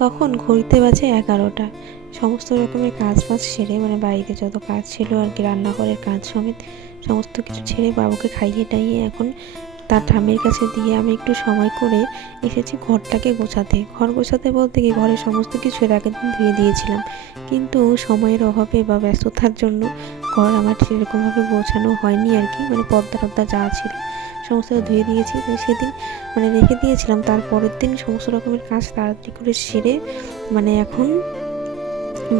তখন ঘড়িতে বাজে 11টা। সমস্ত রকমের কাজ বাজ সেরে মানে বাড়িতে যত কাজ ছিল আর কি, রান্নাঘরের কাজ সমেত সমস্ত কিছু ছেড়ে বাবুকে খাইয়ে টাইয়ে এখন তার ঠাম্মির কাছে দিয়ে আমি একটু সময় করে এসেছি ঘরটাকে গোছাতে। ঘর গোছাতে বলতে কি, ঘরের সমস্ত কিছু এর আগের দিন ধুয়ে দিয়েছিলাম, কিন্তু সময়ের অভাবে বা ব্যস্ততার জন্য ঘর আমার সেরকমভাবে গোছানো হয়নি আর কি। মানে পর্দা টর্দা যা ছিল সমস্ত ধুয়ে দিয়েছি, তাই সেদিন মানে রেখে দিয়েছিলাম। তারপরের দিন সমস্ত রকমের কাজ তাড়াতাড়ি করে সেরে মানে এখন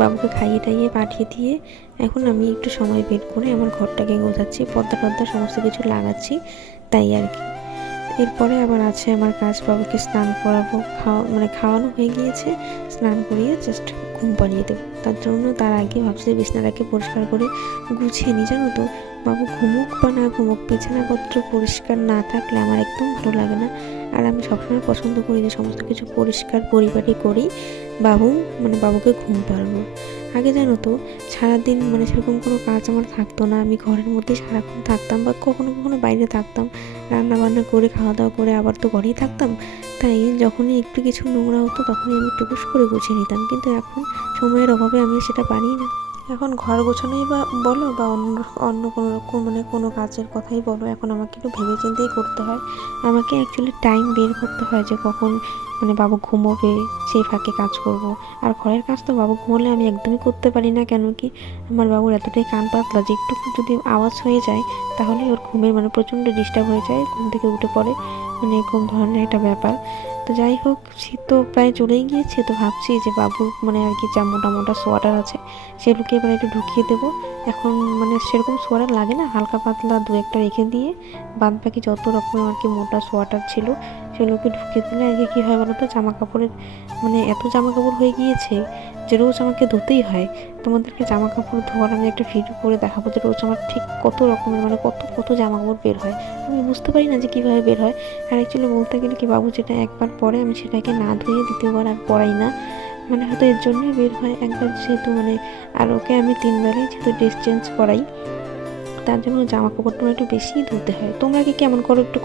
বাবুকে খাইয়ে টাইয়ে পাঠিয়ে দিয়ে এখন আমি একটু সময় বের করে আমার ঘরটাকে গোছাচ্ছি, পর্দা টর্দা সমস্ত কিছু লাগাচ্ছি, তাই আর কি। এরপরে আবার আছে আমার কাজ, বাবুকে স্নান করাবো, খাওয়ানো হয়ে গিয়েছে, স্নান করিয়ে জাস্ট ঘুম পাড়িয়ে দেবো। তার জন্য তার আগে ভাবছি বিছানাটাকে পরিষ্কার করে গুছিয়ে নিই। জানো তো, বাবু ঘুমুক বা না ঘুমুক, বিছানাপত্র পরিষ্কার না থাকলে আমার একদম ভালো লাগে না। আর আমি সবসময় পছন্দ করি যে সমস্ত কিছু পরিষ্কার পরিপাটি করি বাবুকে ঘুম পাড়াবো। আগে জানো তো, সারাদিন মানে সেরকম কোনো কাজ আমার থাকতো না, আমি ঘরের মধ্যে সারাক্ষণ থাকতাম বা কখনো কখনো বাইরে থাকতাম, রান্না বান্না করে খাওয়া দাওয়া করে আবার তো ঘরেই থাকতাম। তাই যখনই একটু কিছু নোংরা হতো তখনই আমি টুকুস করে গুছিয়ে নিতাম, কিন্তু এখন সময়ের অভাবে আমি সেটা পারি না। এখন ঘর গোছানোই বা বলো বা অন্য অন্য কোনো রকম মানে কোনো কাজের কথাই বলো, এখন আমাকে একটু ভেবে চিন্তেই করতে হয়। আমাকে অ্যাকচুয়ালি টাইম বের করতে হয় যে কখন মানে বাবু ঘুমোবে, সেই ফাঁকে কাজ করব। আর ঘরের কাজ তো বাবু ঘুমোলে আমি একদমই করতে পারি না, কেন কি আমার বাবুর এতটাই কান পাতলা যে একটু যদি আওয়াজ হয়ে যায় তাহলে ওর ঘুমের মানে প্রচণ্ড ডিস্টার্ব হয়ে যায়, ঘুম থেকে উঠে পড়ে, মানে এরকম ধরনের একটা ব্যাপার। তো যাই হোক, শীত তো প্রায় চলেই গিয়েছে, তো ভাবছি যে বাবুর মানে আর কি যা মোটা মোটা সোয়াটার আছে সেগুলোকে এবার একটু ঢুকিয়ে দেবো। এখন মানে সেরকম সোয়াটার লাগে না, হালকা পাতলা দু একটা রেখে দিয়ে বাদ বাকি যত রকমের আর কি মোটা সোয়াটার ছিল সেগুলোকে ঢুকিয়ে দিলে আর কি কী হয় বলো তো, জামা কাপড়ের মানে এত জামা কাপড় হয়ে গিয়েছে যে রোজ আমাকে ধুতেই হয়। তোমাদেরকে জামা কাপড় ধোয়ার আমি একটা ভিডিও করে দেখাবো যে রোজ আমার ঠিক কত রকমের মানে কত কত জামা কাপড় বের হয়, আমি বুঝতে পারি না যে কীভাবে বের হয়। আর অ্যাকচুয়ালি বলতে গেলে কি, বাবু যেটা একবার পরে আমি সেটাকে না ধুয়ে দ্বিতীয়বার আর পরাই না, মানে হয়তো এর জন্যই বের হয়। একবার যেহেতু মানে আর ওকে আমি 3 বেলায় যেহেতু ড্রেস চেঞ্জ করাই, তার জন্য জামা কাপড়টা একটু বেশিই ধুতে হয়। তোমরা কি কেমন করো একটু